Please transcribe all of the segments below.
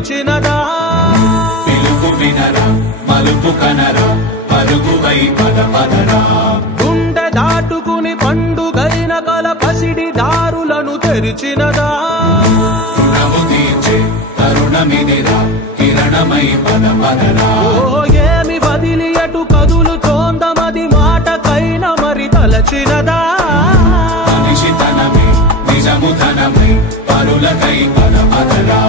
పిలిచినదా పిలుపు వినరా మలుపు కనరా పరుగువై పద పదరా గుండె దాటుకుని పండుగైన కల పసిడి దారులను తెరిచినదా రుణము తీర్చే తరుణమిదిరా కిరణమై పద పదరా ఓ ఏమి వదిలి అటు కదులుతోందమది మాటకైన మరి తలచినదా మనిషితనమే నిజము ధనమై పరులకై పద పదరా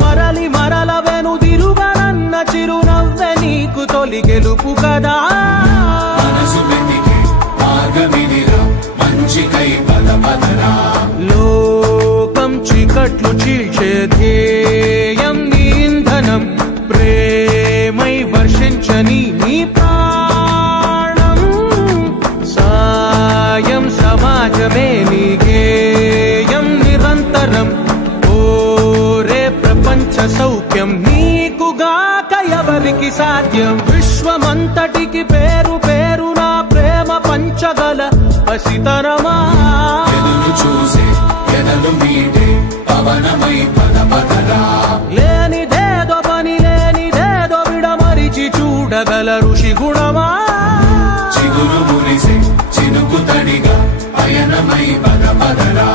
మరలి మరల వెనుదిరుగనన్న చిరునవ్వె నీకు తొలి గెలుపు కదా మనసు వెతికే మార్గమిదిరా మంచికై పద పదరా లోకం చీకట్లు చీల్చే ధ్యేయం నీ ఇంధనం ప్రేమై వర్షించని నీ ప్రాణం సాయం సమాజమే నీ గేయం నిరంతరం ఓరే ప్రపంచ సౌఖ్యం నీకుగాక ఎవరికి సాధ్యం విశ్వమంతటికి పేరు పేరు నా ప్రేమ పంచగల పసితనమా ఎదురు చూసే ఎదలు మీటే పవనమై పద పదరా లేనిదేదో పని లేనిదేదో విడమరిచి చూడగల ఋషి గుణమా చిగురు మురిసే చినుకు తడిగా పయనమై పద పదరా